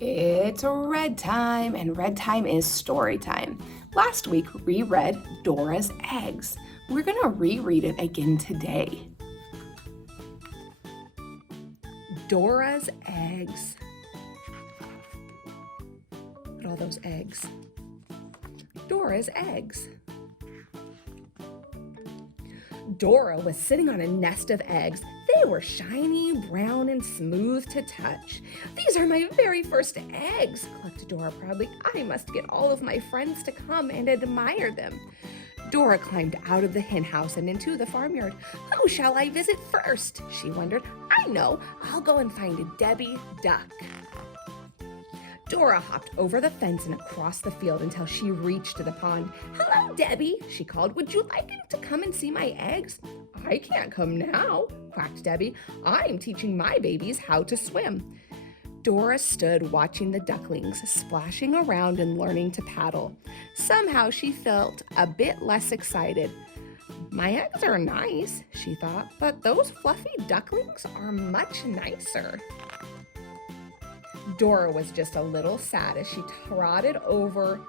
It's red time, and red time is story time. Last week, we read Dora's Eggs. We're going to reread it again today. Dora's Eggs. Look at all those eggs. Dora's Eggs. Dora was sitting on a nest of eggs. They were shiny, brown, and smooth to touch. "These are my very first eggs," clucked Dora proudly. "I must get all of my friends to come and admire them." Dora climbed out of the hen house and into the farmyard. "Who shall I visit first?" she wondered. "I know, I'll go and find Debbie Duck." Dora hopped over the fence and across the field until she reached the pond. "Hello, Debbie," she called. "Would you like to come and see my eggs?" "I can't come now," quacked Debbie. "I'm teaching my babies how to swim." Dora stood watching the ducklings splashing around and learning to paddle. Somehow she felt a bit less excited. "My eggs are nice," she thought, "but those fluffy ducklings are much nicer." Dora was just a little sad as she trotted over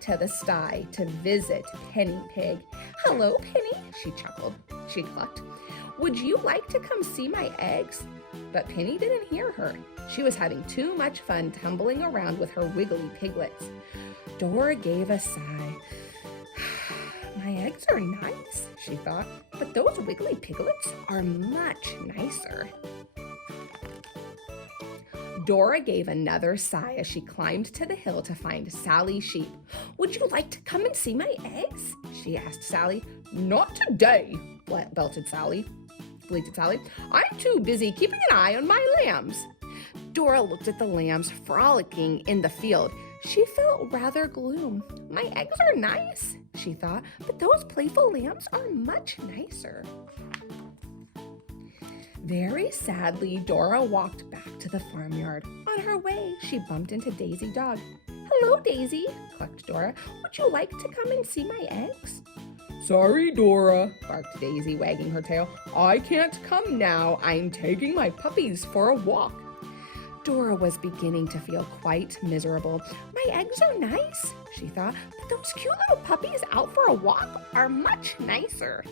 to the sty to visit Penny Pig. "Hello, Penny," she chuckled. She clucked. "Would you like to come see my eggs?" But Penny didn't hear her. She was having too much fun tumbling around with her wiggly piglets. Dora gave a sigh. "My eggs are nice," she thought, "but those wiggly piglets are much nicer." Dora gave another sigh as she climbed to the hill to find Sally Sheep. "Would you like to come and see my eggs?" she asked Sally. "Not today," bleated Sally. "I'm too busy keeping an eye on my lambs." Dora looked at the lambs frolicking in the field. She felt rather gloom. "My eggs are nice," she thought, "but those playful lambs are much nicer." Very sadly, Dora walked back to the farmyard. On her way, she bumped into Daisy Dog. "Hello, Daisy," clucked Dora. "Would you like to come and see my eggs?" "Sorry, Dora," barked Daisy, wagging her tail. "I can't come now. I'm taking my puppies for a walk." Dora was beginning to feel quite miserable. "My eggs are nice," she thought, "but those cute little puppies out for a walk are much nicer."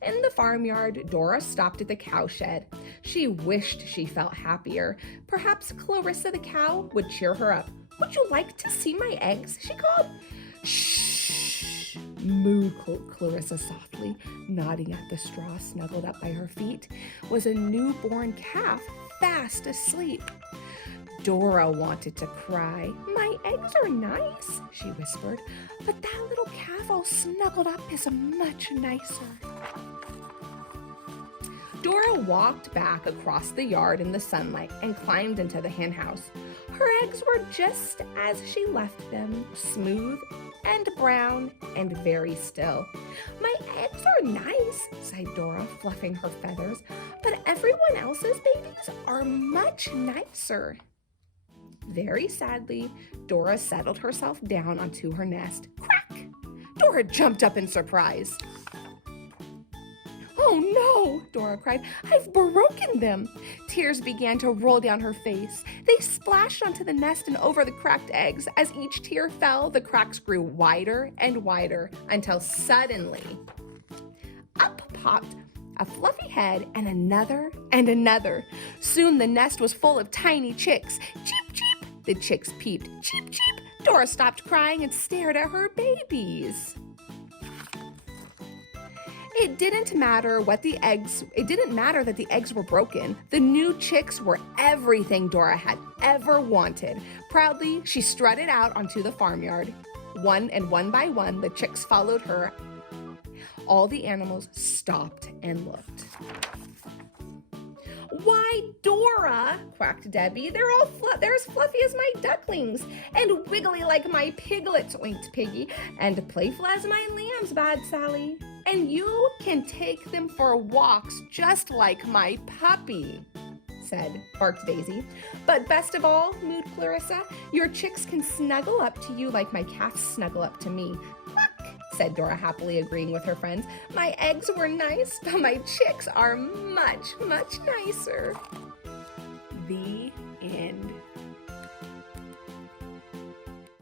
In the farmyard, Dora stopped at the cowshed. She wished she felt happier. Perhaps Clarissa the cow would cheer her up. "Would you like to see my eggs?" she called. "Shh!" mooed Clarissa softly. Nodding at the straw snuggled up by her feet was a newborn calf fast asleep. Dora wanted to cry. "My eggs are nice," she whispered, "but that little calf all snuggled up is much nicer." Dora walked back across the yard in the sunlight and climbed into the hen house. Her eggs were just as she left them, smooth and brown and very still. "My eggs are nice," sighed Dora, fluffing her feathers, "but everyone else's babies are much nicer." Very sadly, Dora settled herself down onto her nest. Crack! Dora jumped up in surprise. "Oh no," Dora cried, "I've broken them." Tears began to roll down her face. They splashed onto the nest and over the cracked eggs. As each tear fell, the cracks grew wider and wider until suddenly up popped a fluffy head and another and another. Soon the nest was full of tiny chicks. "Cheep, cheep," the chicks peeped. "Cheep, cheep." Dora stopped crying and stared at her babies. It didn't matter that the eggs were broken. The new chicks were everything Dora had ever wanted. Proudly, she strutted out onto the farmyard. One by one, the chicks followed her. All the animals stopped and looked. "Why, Dora," quacked Debbie, "they're as fluffy as my ducklings, and wiggly like my piglets," winked Piggy, "and playful as my lambs," bawled Sally. "And you can take them for walks just like my puppy," barked Daisy. "But best of all," mooed Clarissa, "your chicks can snuggle up to you like my calves snuggle up to me." "Cluck," said Dora, happily agreeing with her friends. "My eggs were nice, but my chicks are much, much nicer." The end.